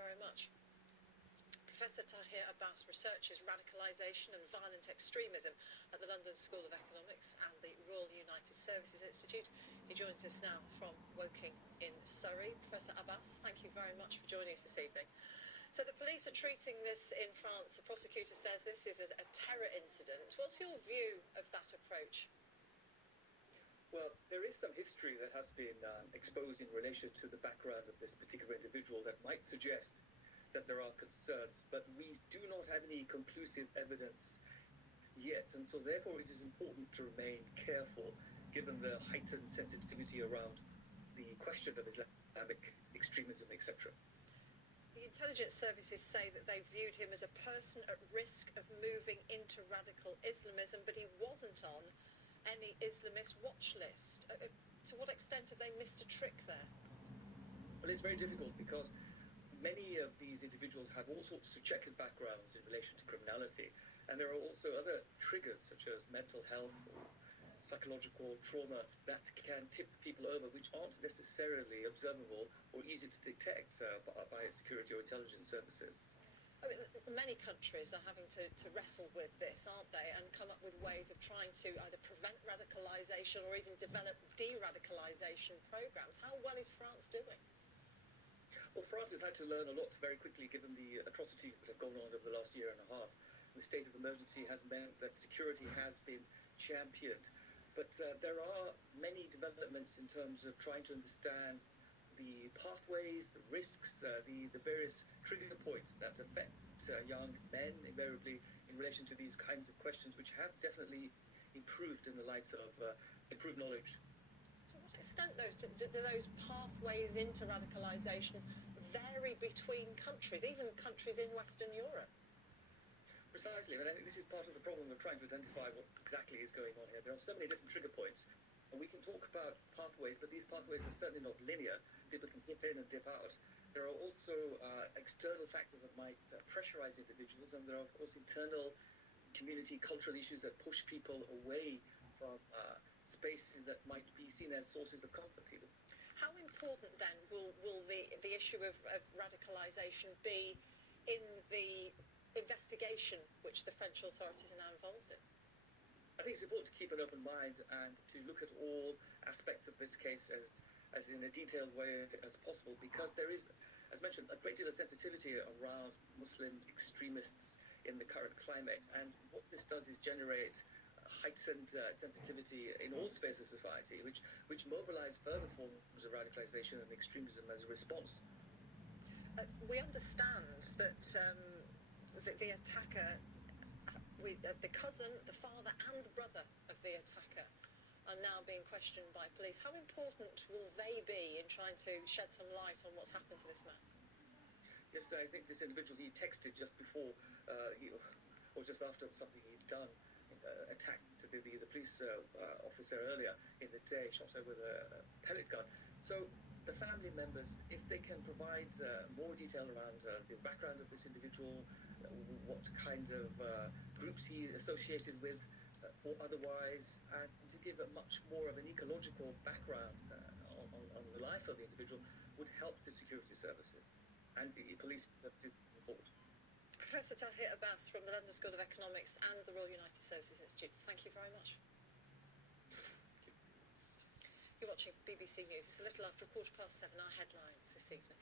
very much. Professor Tahir Abbas researches radicalisation and violent extremism at the London School of Economics and the Royal United Services Institute. He joins us now from Woking in Surrey. Professor Abbas, thank you very much for joining us this evening. So the police are treating this in France. The prosecutor says this is a terror incident. What's your view of that approach? Well, there is some history that has been exposed in relation to the background of this particular individual that might suggest that there are concerns, but we do not have any conclusive evidence yet, and so therefore it is important to remain careful given the heightened sensitivity around the question of Islamic extremism, etc. The intelligence services say that they viewed him as a person at risk of moving into radical Islamism, but he wasn't on any Islamist watch list. To what extent have they missed a trick there? Well, it's very difficult because many of these individuals have all sorts of checkered backgrounds in relation to criminality, and there are also other triggers such as mental health or psychological trauma that can tip people over, which aren't necessarily observable or easy to detect by security or intelligence services. I mean, many countries are having to wrestle with this, aren't they, and come up with ways of trying to either prevent radicalisation or even develop de-radicalisation programmes. How well is France doing? Well, France has had to learn a lot very quickly given the atrocities that have gone on over the last year and a half. The state of emergency has meant that security has been championed. But there are many developments in terms of trying to understand the pathways, the risks, the various trigger points that affect young men invariably in relation to these kinds of questions, which have definitely improved in the light of improved knowledge. To what extent do those pathways into radicalisation vary between countries, even countries in Western Europe? Precisely, and I think this is part of the problem of trying to identify what exactly is going on here. There are so many different trigger points, and we can talk about pathways, but these pathways are certainly not linear. People can dip in and dip out. There are also external factors that might pressurize individuals, and there are, of course, internal community cultural issues that push people away from spaces that might be seen as sources of comfort even. How important then will the issue of radicalisation be in the investigation which the French authorities are now involved in? I think it's important to keep an open mind and to look at all aspects of this case as in a detailed way as possible, because there is, as mentioned, a great deal of sensitivity around Muslim extremists in the current climate, and what this does is generate heightened sensitivity in all spheres of society, which mobilize further forms of radicalization and extremism as a response. We understand that the attacker, the cousin, the father and the brother of the attacker are now being questioned by police. How important will they be in trying to shed some light on what's happened to this man? Yes, I think this individual, he texted just before or just after something he'd done, attacked the police officer earlier in the day, shot her with a pellet gun. So the family members, if they can provide more detail around the background of this individual, what kind of groups he associated with or otherwise, and to give a much more of an ecological background on the life of the individual would help the security services and the police services involved. Professor Tahir Abbas from the London School of Economics and the Royal United Services Institute, thank you very much. You're watching BBC News. It's a little after 7:15, our headlines this evening.